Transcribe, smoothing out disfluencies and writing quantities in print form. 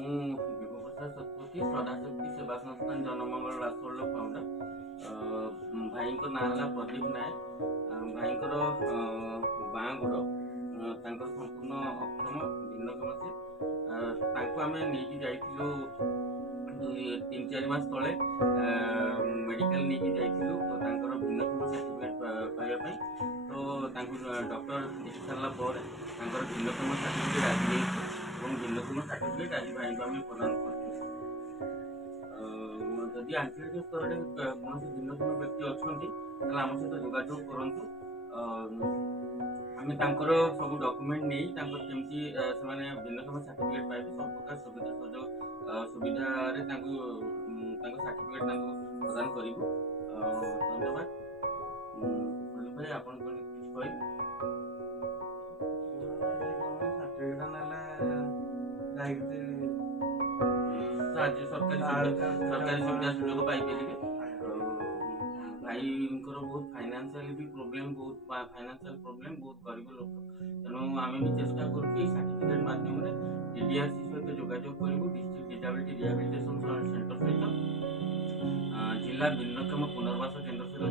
विभु प्रसाद शतपथी श्रद्धाशक्ति सेवा संस्थान जनमंगल रासोल फाउंडर। भाई को ना है प्रदीप नायक। भाई बाँगुड़ संपूर्ण अक्षम भिन्नक्षम से आम नहीं जाइलु 3-4 मास तले मेडिकल नहीं जाइलु भिन्नक्षम सर्टिफिकेट पाइबापी। तो डॉक्टर देखी सारा भिन्नक्षम सर्टिफिकेट आज भिन्नक्षम सर्टिफिकेट आज भाई को आम प्रदान करदी आंचलिक स्तर में कौन भिन्नक्षम व्यक्ति अच्छा आम सहित जोगाजोग करूँ। आम सब डॉक्यूमेंट नहीं केमती से भिन्नक्षम सर्टिफिकेट पाइबे सब प्रकार सुविधा सुजोग सुविधा सर्टिफिकेट प्रदान करूँ। धन्यवाद। भाई आप सरकारी सुविधा सुजोग पाइपर। भाई बहुत फाइनेंशियल भी प्रॉब्लम बहुत गरीब लोक तेणु आम भी चेष्टा करूँ सर्टिफिकेट माध्यम डीडीआरसी सहित जोगाजोग करूँ डिस्ट्रिक्ट डिसेबिलिटी रिहाबिलिटेशन सेंटर सहित जिला भिन्नक्षम पुनर्वास केन्द्र सहित